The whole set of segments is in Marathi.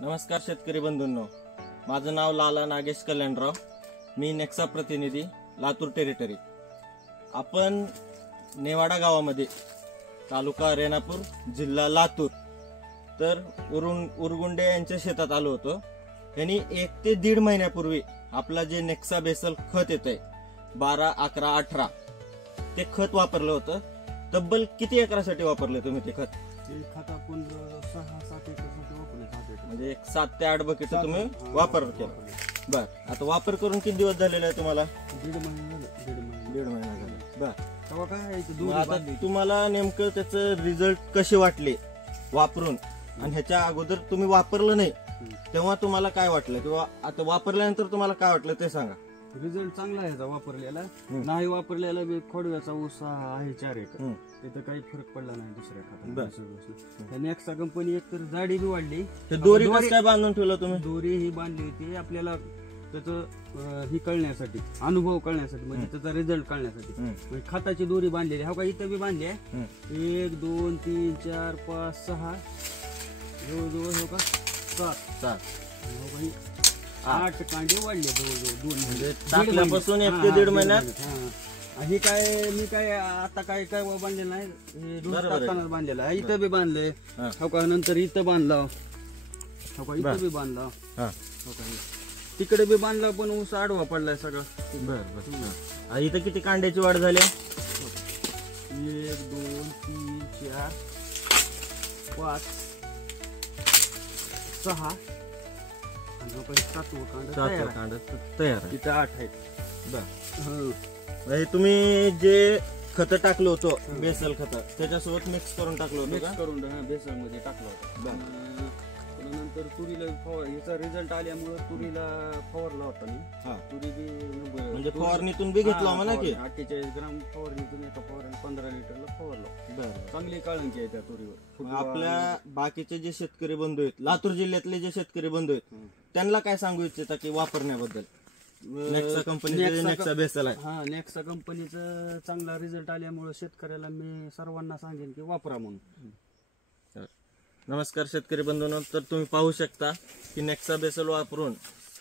नमस्कार शेतकरी बंधूंनो, माझं नाव लाला नागेश कल्याणराव. मी नेक्सा प्रतिनिधी, लातूर टेरिटरी. आपण नेवाडा गावामध्ये, तालुका रेणापूर, जिल्हा लातूर, तर उरगुंडे यांच्या शेतात आलो होतो. त्यांनी 1 ते 1.5 महिन्यापूर्वी आपला जे नेक्सा बेसल खत येतंय 12, 11, 18 ते खत वापरलं होतं. तब्बल किती एकरासाठी वापरले तुम्ही ते खत? खत आपण 6-7 एकरसाठी वापरले. म्हणजे 7 ते 8 बकेट तुम्ही वापर केला. बर, आता वापर करून किती दिवस झालेले आहे तुम्हाला? 1.5 महिना झाला. 1.5 महिना झाला. बर, तेव्हा काय आता तुम्हाला नेमकं त्याचं रिझल्ट कसे वाटले वापरून, आणि ह्याच्या अगोदर तुम्ही वापरलं नाही तेव्हा तुम्हाला काय वाटलं, किंवा आता वापरल्यानंतर तुम्हाला काय वाटलं ते सांगा. रिझल्ट चांगला आहे याचा वापरलेला. नाही वापरलेला बी खोडव्याचा ऊस आहे 4 एकर. तिथं काही फरक पडला नाही दुसऱ्या खतात. त्याने नेक्सा कंपनी एक तर जाडी बी वाढली. दोरी कसं काय बांधून ठेवलं तुम्ही? दोरी ही बांधली होती आपल्याला त्याचं ही कळण्यासाठी, अनुभव कळण्यासाठी, म्हणजे त्याचा रिझल्ट कळण्यासाठी. म्हणजे खताची दोरी बांधलेली हा का इथं बी बांधली आहे. 1, 2, 3, 4, 5, 6 जवळजवळ हो का 7 8 कांडे वाढले जवळजवळ 2 म्हणजे टाकल्यापासून 1 ते 1.5 महिन्यात. ही काय मी काय आता काय काय बांधलेलं नाही, टाकतानाच बांधलेलं आहे. इथं बी बांधले हो का, नंतर इथं बांधला हो का, इथं बी बांधला हो का, तिकडे बी बांधला, पण ऊस आडवा पडलाय सगळा. बर, इथं किती कांड्याची वाढ झाली? 1, 2, 3, 4, 5, 6 आणि 7वं कांड तयार आहे. तिथं 8 आहेत. बर, तुम्ही जे खत टाकलं होतं बेसल खत, त्याच्यासोबत मिक्स करून टाकलं होतं मिक्स करून बेसन मध्ये टाकलं होतं. नंतर तुरीला याचा रिझल्ट आल्यामुळे तुरीला फवारला होता मी. तुरी बी म्हणजे फवारणीतून बी घेतला म्हणा की 48 ग्राम फवारणीतून एका फवारणी 15 लिटरला फवारला. चांगली काळंकी आहे त्या तुरीवर. आपल्या बाकीचे जे शेतकरी बंधू आहेत, लातूर जिल्ह्यातले जे शेतकरी बंधू आहेत, त्यांना काय सांगू इच्छिता की वापरण्याबद्दल? नेक्सा कंपनीचे नेक्सा बेसल आहे. हा, नेक्सा कंपनीचा चांगला रिझल्ट आल्यामुळे शेतकऱ्याला मी सर्वांना सांगेन की वापरा म्हणून. नमस्कार शेतकरी बंधूंनो, तर तुम्ही पाहू शकता की नेक्सा बेसल वापरून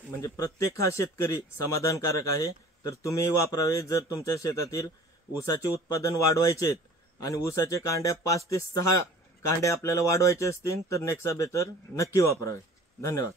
म्हणजे प्रत्येक हा शेतकरी समाधानकारक आहे. तर तुम्ही वापरावे. जर तुमच्या शेतातील ऊसाचे उत्पादन वाढवायचे आहेत आणि ऊसाचे कांड्या 5 ते 6 कांड्या आपल्याला वाढवायचे असतील तर नेक्सा बेसल नक्की वापरावे. धन्यवाद.